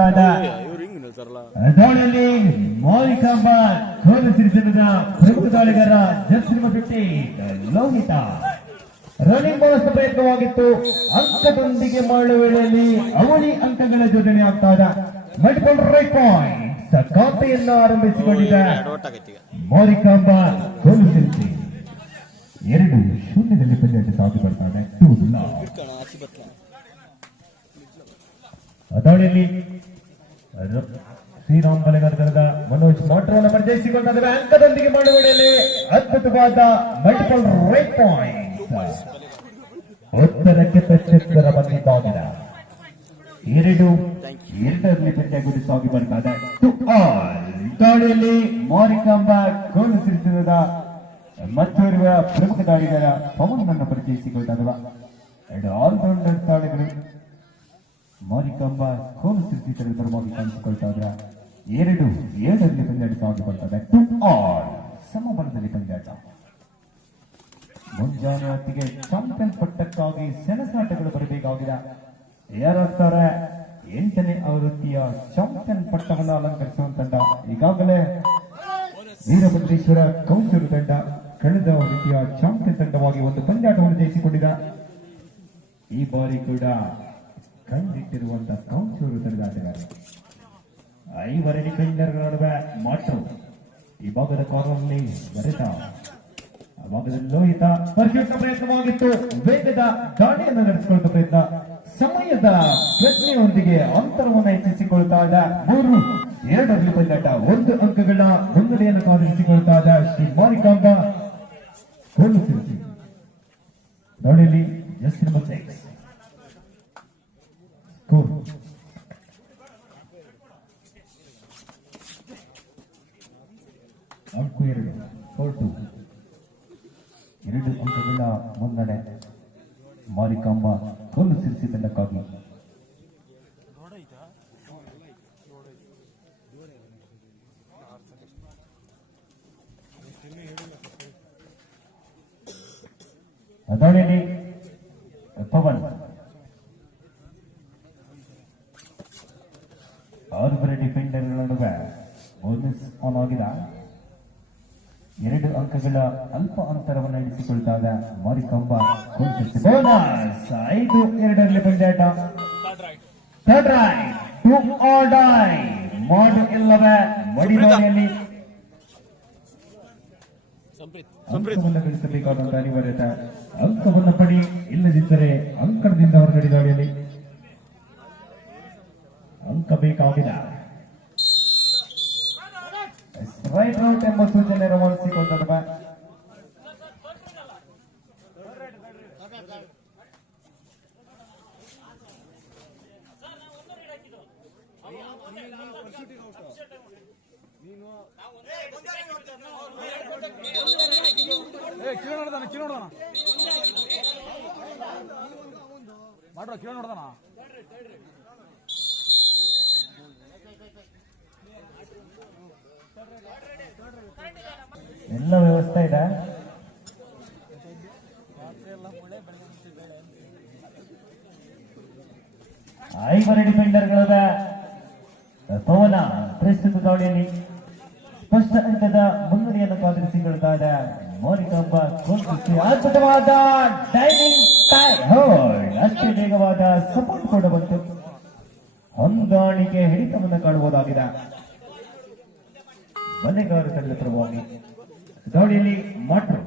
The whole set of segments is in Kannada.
ಆಗ್ತಾ ಇದೆ. ದಾಳಿಯಲ್ಲಿ ಮಾಲಿಕಾಂಬ ಸೋಲು ಸಿರಿಸಿದ ಪ್ರಮುಖ ದಾಳಿಗಾರ jersey number 50 Lohita. Running balls ಪ್ರಯತ್ನವಾಗಿತ್ತು. ಅಂಕದೊಂದಿಗೆ ಮಾಡುವ ವೇಳೆಯಲ್ಲಿ ಅವಳಿ ಅಂಕಗಳ ಜೋಡಣೆ ಆಗ್ತಾ ಇದೆ. ಮಲ್ಟಿಪಲ್ ರೈಟ್ ಪಾಯಿಂಟ್ಸ್ ಖಾತೆಯನ್ನು ಆರಂಭಿಸಿಕೊಂಡಿದೆ ಮಾಲಿಕಾಂಬ ಸೋಲು ಸಿರಿಸಿ. 2-0 ಪಂದ್ಯ ಸಾಧು ಬರ್ತಾರೆ. ದಾಳಿಯಲ್ಲಿ ಶ್ರೀರಾಮ್ ಬಲೆಗಾರರಾದ ಮನೋಜ್ ಮೋಟ್ರೋನ ಪರಿಚಯಿಸಿಕೊಂಡಿದ್ದಾರೆ. ಅಂಕದೊಂದಿಗೆ ಮಾಡುವ ವೇಳೆಯಲ್ಲಿ ಅದ್ಭುತವಾದ ಮಲ್ಟಿಪಲ್ ರೈಟ್ ಪಾಯಿಂಟ್ಸ್ ಉತ್ತರಕ್ಕೆ ಪ್ರತ್ಯುತ್ತರ ಬಂದಿದ್ದಾಗಿದೆ. 2-2 ಪಂದ್ಯ ಗುರಿ ಸಾಗಿ ಬರ್ತಾರೆ. ದಾಳಿಯಲ್ಲಿ ಮಾರಿಕಾಂಬ ಗೋಲು ಸಿರಿಸಿದ ಮತ್ತೋರ್ವ ಪ್ರಮುಖ ದಾಳಿಗಾರ ಪವನ್ ಅನ್ನು ಪರಿಚಯಿಸಿಕೊಂಡಿರುವ 2 ಆಲ್ರೌಂಡರ್ ದಾಳಿಗಳು ಮಾರಿಕಾಂಬ ಗೋಲು ಸಿರಿಸಿದ ಪರವಾಗಿ ಕಾಣಿಸಿಕೊಳ್ತಾ ಇದ್ರ. 2-7 ಪಂದ್ಯಾಟ ಸಾಗಿಕೊಳ್ತಾ 2-all ಸಮಬಲದಲ್ಲಿ ಪಂದ್ಯಾಟ. ಮುಂಜಾನೆ ಹೊತ್ತಿಗೆ ಚಾಂಪಿಯನ್ ಪಟ್ಟಕ್ಕಾಗಿ ಸೆಣಸಾಟಗಳು ಬರಬೇಕಾಗಿದೆ. ಯಾರಾಗ್ತಾರೆ 8ನೇ ಆವೃತ್ತಿಯ ಚಾಂಪಿಯನ್ ಪಟ್ಟವನ್ನು ಅಲಂಕರಿಸುವಂತ ಈಗಾಗಲೇ ವೀರಭದ್ರೇಶ್ವರ ಕೌಂಟೂರು ತಂಡ ಕಳೆದ ರೀತಿಯ ಚಾಂಪಿಯನ್ ತಂಡವಾಗಿ ಒಂದು ಪಂದ್ಯಾಟವನ್ನು ಜಯಿಸಿಕೊಂಡಿದೆ. ಈ ಬಾರಿ ಕೂಡ ಕಂಡಿಟ್ಟಿರುವಂತಹ ಕೌಂಟೂರು ತಂಡದ ಆಟಗಾರ 5 ಡಿಫೆಂಡರ್ಗಳ ನಡುವೆ ಮಾಟ್ರು ಈ ಭಾಗದ ಕಾರ್ನಲ್ಲಿ ಬರೆದ ಆ ಭಾಗದಲ್ಲಿ ಲೋಹಿತ ಪರ್ಫೆಕ್ಟ್ ಪ್ರಯತ್ನವಾಗಿತ್ತು. ವೇಗದ ದಾಳಿಯನ್ನು ನಡೆಸಿಕೊಳ್ಳುವ ಪ್ರಯತ್ನ ಸಮಯದ ಪ್ರಜ್ಞೆಯೊಂದಿಗೆ ಅಂತರವನ್ನು ಹೆಚ್ಚಿಸಿಕೊಳ್ತಾ ಇದೆ. 3-2 ಪಂದ್ಯಾಟ 1 ಅಂಕಗಳ ಮುನ್ನಡೆಯನ್ನು ಕಾದಿರಿಸಿಕೊಳ್ತಾ ಇದೆ ಶ್ರೀ ಮಾರಿಕಾಂಬ ಗೋಲು ಸಿರಿಸಿ. ದಾಳಿಯಲ್ಲಿ ಜರ್ಸಿ ನಂಬರ್ 6 ಸ್ಕೋರ್ 4-2 2 ಅಂಕಗಳ ಮುನ್ನಡೆ ಮಾರಿಕಾಂಬ ಗೋಲು ಸಿರಿಸಿ ತಂಡಕ್ಕಾಗಿ. ದಾಳಿಯಲ್ಲಿ ಪವನ್ 6 ಡಿಫೆಂಡರ್ಗಳ ನಡುವೆ ಬೋನಸ್ ಆನ್ ಆಗಿದೆ. 2 ಅಂಕಗಳ ಅಲ್ಪ ಅಂತರವನ್ನು ಇಳಿಸಿಕೊಳ್ತಾ ಇದೆ ಮಾರಿಕಾಂಬ ಗೋಲು ಸಿರಿಸಿ. ಬೋನಸ್ 5-2 ಪಂದ್ಯಾಟ. Third raid do or die ಮಾಡು ಇಲ್ಲವೇ ಮಡಿ ದಾಳಿಯಲ್ಲಿ ಅಂಕವನ್ನು ಗಳಿಸಬೇಕಾದಂತಹ ಅನಿವಾರ್ಯತೆ. ಅಂಕವನ್ನು ಪಡಿ, ಇಲ್ಲದಿದ್ದರೆ ಅಂಕಣದಿಂದ ಹೊರಗಡೆ ದಾಳಿಯಲ್ಲಿ ಅಂಕ ಬೇಕಾಗಿದೆ. ರೈಟ್ ಔಟ್ ಎಂಬ ಸೂಚನೆ ರವಾನಿಸಿಕೊಂಡಿರುವ ಮಾಡ್ರ ಕಿಲೋ ನೋಡ್ದಾನ ಎಲ್ಲ ವ್ಯವಸ್ಥೆ ಇದೆ. ಐವರು ಡಿಫೆಂಡರ್ಗಳಾದ ಪವನ ಪ್ರಸ್ತುತ ದಾಳಿಯಲ್ಲಿ ಸ್ಪಷ್ಟ ಅಂಕದ ಮುನ್ನಡೆಯನ್ನು ಕಾದಿರಿಸಿಕೊಳ್ತಾ ಇದೆ ಮಾರಿಕಾಂಬ ಗೋಲು ಸಿರಿಸಿ. ಅದ್ಭುತವಾದ ಡೈವಿಂಗ್ ಟೈ ಹೋಲ್ಡ್, ಅಷ್ಟೇ ವೇಗವಾದ ಸಪೋರ್ಟ್ ಕೂಡ ಬಂತು. ಹೊಂದಾಣಿಕೆ ಹಿಡಿತವನ್ನು ಕಾಣಬಹುದಾಗಿದೆ ಬಲೆಗಾರ ತಂಡದ ಪರವಾಗಿ. ದಾಳಿಯಲ್ಲಿ ಮಾಟ್ರು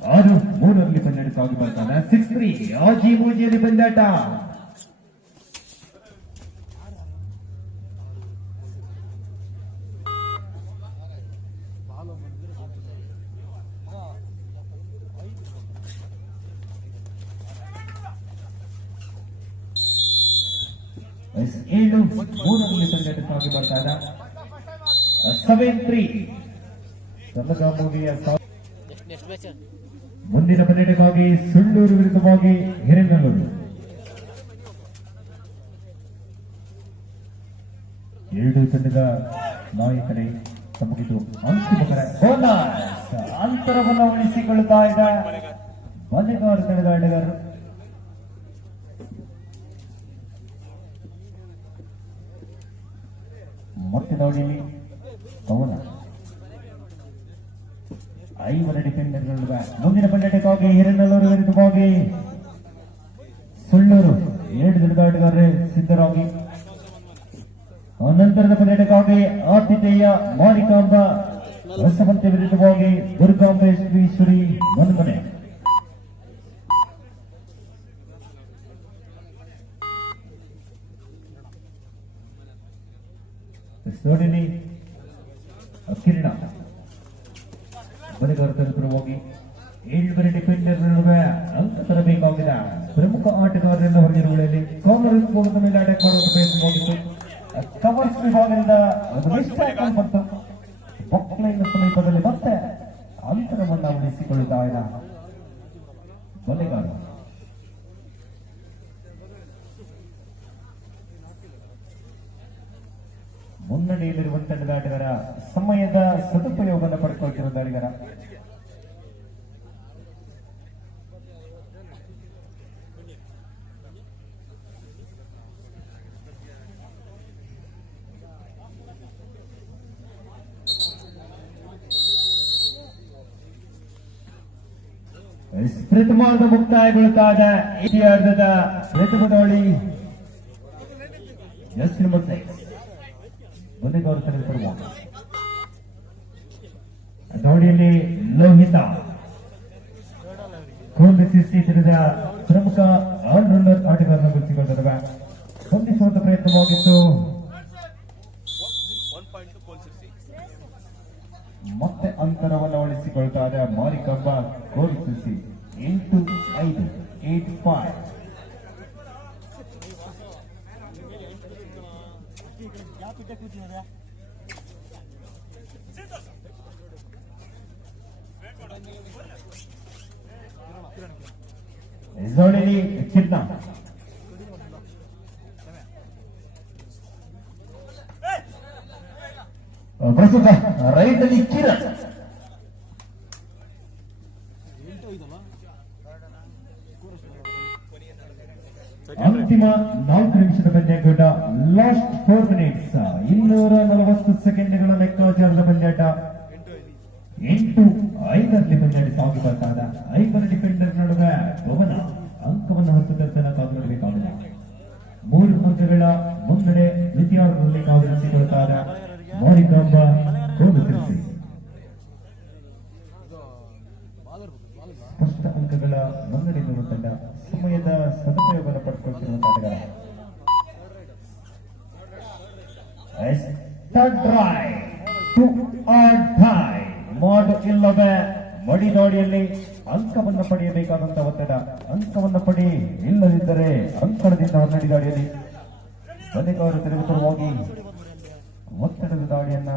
6-3 ಪಂದ್ಯಾಟ ಸಾಗಿ ಬರ್ತಾನೆ. 6-3 ಆಜಿ ಮೂಜಿಯಲ್ಲಿ ಪಂದ್ಯಾಟ. ಪಂದ್ಯಾಟ ಸಾಗಿ ಬರ್ತಾ ಇದೆ. 7-3 ಸಮಗಾಮುವಿಯ ಮುಂದಿನ ಪಂದ್ಯಕ್ಕಾಗಿ ಸುಳ್ಳೂರು ವಿರುದ್ಧವಾಗಿ ಹಿರೇನಲ್ಲೂರು. 2 ತಂಡದ ನಾಯಕರೇ ತಮಗಿದು ಅಂತಿಮ ಬೋನಸ್ ಅಂತರವನ್ನು ಉಳಿಸಿಕೊಳ್ಳುತ್ತಾ ಇದೆ ಬಲೆಗಾರ ತಂಡದ ಆಟಗಾರರು. ಮತ್ತೆ ನೋಡಿಲಿ ಪವನ 5 ಡಿಫೆಂಡರ್ಗಳು ಮುಂದಿನ ಪಂದ್ಯಾಟಕ್ಕಾಗಿ ಹಿರಣ್ಣಲೂರು ವಿರುದ್ಧವಾಗಿ ಸುಳ್ಳೂರು 2 ದಿನದಾಟಗಾರರೇ ಸಿದ್ಧರಾಗಿ ನಂತರದ ಪಂದ್ಯಾಟಕ್ಕಾಗಿ ಆತಿಥೇಯ ಮಾರಿಕಾಂಬ ರಸವಂತೆ ವಿರುದ್ಧವಾಗಿ ದುರ್ಗಾಂಬೇಶ್ವರಿ ಮನ್ಮನೆ. ನೋಡಿಲಿ ಕಿರಣ ಬಲಿಗಾರ ತಲುಪುರವಾಗಿ 7 ಡಿಫೆಂಡರ್ ನಡುವೆ ಅಂಕ ತರಬೇಕಾಗಿದೆ. ಪ್ರಮುಖ ಆಟಗಾರರಿಂದ ಹೊರಗಿರುವಲ್ಲಿ ಕಾಂಗ್ರೆಸ್ ಗೋಲದ ಮೇಲೆ ಅಟ್ಯಾಕ್ ಮಾಡುವ ಪ್ರಯತ್ನವಾಗಿತ್ತು. ಕವರ್ಸ್ ವಿಭಾಗದಿಂದ ಮತ್ತು ಬೊಕ್ಲೈನ್ ಸಮೀಪದಲ್ಲಿ ಮತ್ತೆ ಅಂತರವನ್ನು ಉಳಿಸಿಕೊಳ್ಳುತ್ತಾ ಇದ್ದ ಬಲಿಗಾರ. ಮುನ್ನಡೆಯಲ್ಲಿರುವ ತಂಡದ ಆಟಗಾರ ಸಮಯದ ಸದುಪಯೋಗವನ್ನು ಪಡ್ಕೊಳ್ತಿರುವ ಆಟಗಾರ. ಪ್ರಥಮಾರ್ಧ ಮುಕ್ತಾಯಗೊಳ್ಳುತ್ತಾ ಇದೆ. ಈ ಅರ್ಧದ ಪ್ರಥಮದವಳಿ ಬಲಿಗಾರ ತೆಗೆದುಕೊಳ್ಳುವ ದಾಳಿಯಲ್ಲಿ ಲೋಹಿತ ಕೊಂಬಿಸಿ ತಿಳಿದ ಪ್ರಮುಖ ಆಲ್ರೌಂಡರ್ ಆಟಗಾರನ ಗುರುತಿಸಿಕೊಂಡಿರುವ ಹೊಂದಿಸುವಂತ ಪ್ರಯತ್ನವಾಗಿತ್ತು. ಮತ್ತೆ ಅಂತರವನ್ನು ಉಳಿಸಿಕೊಳ್ತಾ ಇದೆ ಮಾರಿಕಂಬ ಗೋಲಿಸಿ 8-5 8-5. ಜೋಡಿಲಿ ಚಿನ್ನ ಪ್ರಸ್ತುತ ರೈಟ್ ಅಲ್ಲಿ ಕಿರಣ್ ಅಂತಿಮ 4 ನಿಮಿಷದ ಪಂದ್ಯಾಟ. ಲಾಸ್ಟ್ 4 ಮಿನಿಟ್ಸ್ 240 ಸೆಕೆಂಡ್ಗಳ ಲೆಕ್ಕಾಚಾರದ ಪಂದ್ಯಾಟ. 8-5 ಪಂದ್ಯಾಟ ಸಾಗಿ ಬರ್ತಾ ಇದೆ. 5 ಡಿಫೆಂಡರ್ ನಡುವೆ ಭವನ ಅಂಕವನ್ನು ಹತ್ತುದರ್ಶನ ಕಾದುಕೊಳ್ಳಬೇಕಾಗಿದೆ. 3 ಅಂಕಗಳ ಮುನ್ನಡೆ ದ್ವಿತೀಯಾರ್ಧದಲ್ಲಿ ಕಾದಿರಿಸಿಕೊಳ್ತಾ ಇದೆ ಮಾರಿಕಾಂಬ ಗೋಲುಸಿ. ಸ್ಪಷ್ಟ ಅಂಕಗಳ ಮುನ್ನಡೆಯುವ ತಂಡ ಸಮಯದ ಸದುಪಯೋಗವನ್ನು ಪಡೆದುಕೊಳ್ಳುತ್ತಿರುವ ಆಟಗಾರ. ಮಾಡು ಇಲ್ಲವೇ ಮಡಿದಾಡಿಯಲ್ಲಿ ಅಂಕವನ್ನು ಪಡೆಯಬೇಕಾದಂತಹ ಒತ್ತಡ. ಅಂಕವನ್ನು ಪಡಿ, ಇಲ್ಲದಿದ್ದರೆ ಅಂಕಣದಿಂದ ಹೊರನಡಿದಾಡಿಯಲ್ಲಿ ಬಲಿಗಾರರು ತೆಗೆದುಕೊಳ್ಳುವಾಗಿ ಒತ್ತಡದ ದಾಳಿಯನ್ನ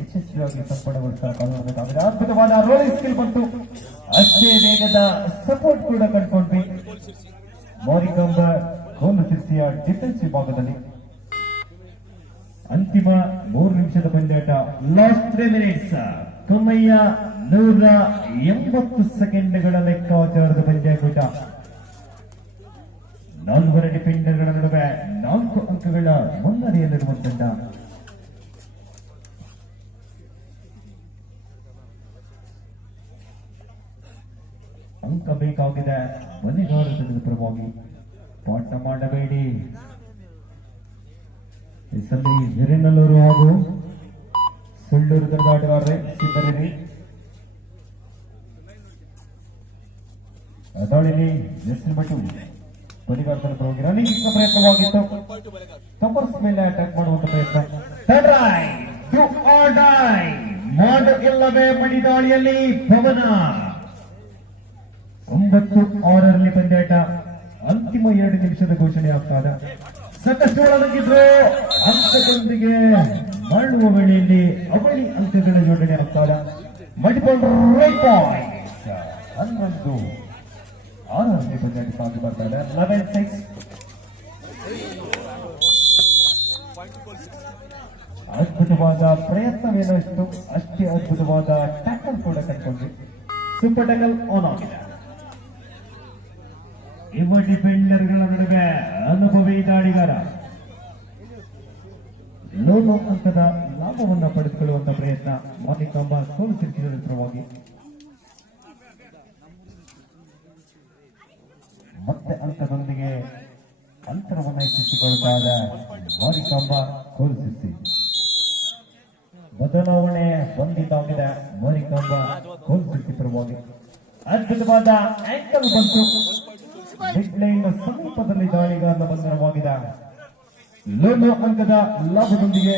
ಯಶಸ್ವಿಯಾಗಿ ಸಂಪೂರ್ಣಗೊಳಿಸಲು ಕಾಣಬೇಕಾಗಿದೆ. ಅದ್ಭುತವಾದ ರೋಲಿಂಗ್ ಸ್ಕಿಲ್ ಬಂತು. ಅಷ್ಟೇ ವೇಗದ ಸಪೋರ್ಟ್ ಕೂಡ ಕಂಡುಕೊಂಡ್ವಿ ಮಾರಿಕಾಂಬ ಗೋಲುಸಿಯ ಡಿಫೆನ್ಸಿವ್ ಭಾಗದಲ್ಲಿ. ಅಂತಿಮ 3 ನಿಮಿಷದ ಪಂದ್ಯಾಟ. ಲಾಸ್ಟ್ 3 ಮಿನಿಟ್ಸ್ ಕಮ್ಮಯ್ಯ 180 ಸೆಕೆಂಡ್ಗಳ ಲೆಕ್ಕಾಚಾರದ ಪಂದ್ಯಾಕೂಟ. 4 ಡಿಫೆಂಡರ್ಗಳ ನಡುವೆ 4 ಅಂಕಗಳ ಮುನ್ನಡೆಯಲ್ಲಿರುವ ತಂಡ. ಅಂಕ ಬೇಕಾಗಿದೆ ಬಲಿಗಾರ ತಂಡದ ಪರವಾಗಿ. ಪಾಠ ಮಾಡಬೇಡಿ. ಈ ಸಲ ಹಿರೇನಲ್ಲೂರು ಹಾಗೂ ಸುಳ್ಳೂರು ತಂಡದ ಆಟಗಾರರೇ ಸಿದ್ಧರಿರಿ. ದಾಳಿಲಿ ಮಟ್ಟು ಬಲಿಗಾರ ತಂಡದ ಪರವಾಗಿ ರನ್ನಿಂಗ್ ಪ್ರಯತ್ನವಾಗಿತ್ತು. ಕಪರ್ಸ್ ಮೇಲೆ ಅಟ್ಯಾಕ್ ಮಾಡುವಂತ ಪ್ರಯತ್ನ. ಮಾಡು ಇಲ್ಲವೇ ಮಡಿ ದಾಳಿಯಲ್ಲಿ ಭವನ. 9-6 ಪಂದ್ಯಾಟ. ಅಂತಿಮ 2 ನಿಮಿಷದ ಘೋಷಣೆ ಆಗ್ತಾದ. ಸಾಕಷ್ಟು ಒಳಗಿದ್ರು ಅಂಕದೊಂದಿಗೆ ಮಾಡುವ ವೇಳೆಯಲ್ಲಿ ಅವಳಿ ಅಂಕಗಳ ಜೋಡಣೆ ಆಗ್ತಾದ. ಮಲ್ಟಿಪಲ್ ರೈಟ್ ಪಾಯಿಂಟ್ಸ್ 11-6 ಪಂದ್ಯಾಟ ಸಾಗಿ ಬರ್ತಾರೆ. 11-6. ಅದ್ಭುತವಾದ ಪ್ರಯತ್ನವೇನೋ ಇತ್ತು, ಅಷ್ಟೇ ಅದ್ಭುತವಾದ ಟ್ಯಾಕಲ್ ಕೂಡ ಕಟ್ಕೊಂಡ್ವಿ. ಸೂಪರ್ ಟ್ಯಾಕಲ್ ಆನ್ ಆಗಿದೆ. ಇವ ಡಿಫೆಂಡರ್ಗಳ ನಡುವೆ ಅನುಭವಿ ದಾಳಿಗಾರ ಲೋನು ಅಂಕದ ಲಾಭವನ್ನು ಪಡೆದುಕೊಳ್ಳುವಂತಹ ಪ್ರಯತ್ನ ಮಾನಿಕಾಂಬ ಸೋಲು ಸಿಕ್ಕಿದ ಪರವಾಗಿ ಮತ್ತೆ ಅಂಕದೊಂದಿಗೆ ಅಂತರವನ್ನು ಹೆಚ್ಚಿಸಿಕೊಳ್ಳುತ್ತಾದ ಮಾರಿಕಾಂಬ ಸೋಲಿಸಿ ಬದಲಾವಣೆ ಬಂದಿದ್ದಾಗಿದೆ. ಮಾರಿಕಾಂಬ ಸೋಲಿಸಿ ಪರವಾಗಿ ಅದ್ಭುತವಾದ ಆಂಕಲ್ ಬಂತು. ಮಿಡ್ ಲೈನ್ ಸಮೀಪದಲ್ಲಿ ದಾಳಿಗಾರನ ಬಂಧನವಾಗಿದೆ. ಲೋನು ಅಂಕದ ಲಾಭದೊಂದಿಗೆ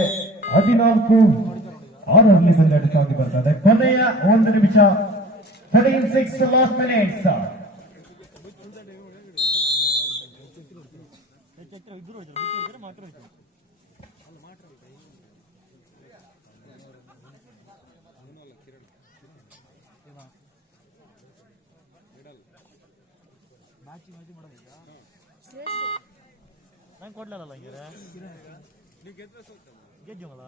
14-6 ಮುನ್ನಡೆಸಾಗಿ ಬರ್ತದೆ. ಕೊನೆಯ 1 ನಿಮಿಷ 36 ಲಾಸ್ಟ್ ಮಿನಿಟ್ಸ್. ನಾನು ಕೊಡ್ಲಲ್ಲ ಗೆದ್ದಿವಲ್ಲ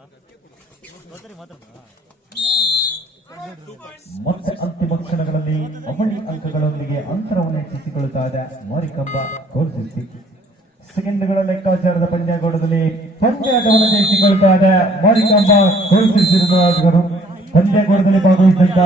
ಮತ್ತೆ ಅಂತಿಮ ಕ್ಷಣಗಳಲ್ಲಿ ಅವಳಿ ಅಂಕಗಳೊಂದಿಗೆ ಅಂತರವನ್ನು ಹೆಚ್ಚಿಸಿಕೊಳ್ಳುತ್ತಾ ಇದೆ ಮಾರಿಕಾಂಬ ಗೋಲ್ಸಿಸಿ. ಸೆಕೆಂಡ್ಗಳ ಲೆಕ್ಕಾಚಾರದ ಪಂದ್ಯಾಟದಲ್ಲಿ ಪಂದ್ಯಾಟವನ್ನು ಜಯಿಸಿಕೊಳ್ತಾ ಇದೆ ಮಾರಿಕಾಂಬ ಗೋಲ್ಸಿಸಿರುವ ಪಂದ್ಯಾಟದಲ್ಲಿ ಭಾಗವಹಿಸಿದ್ದ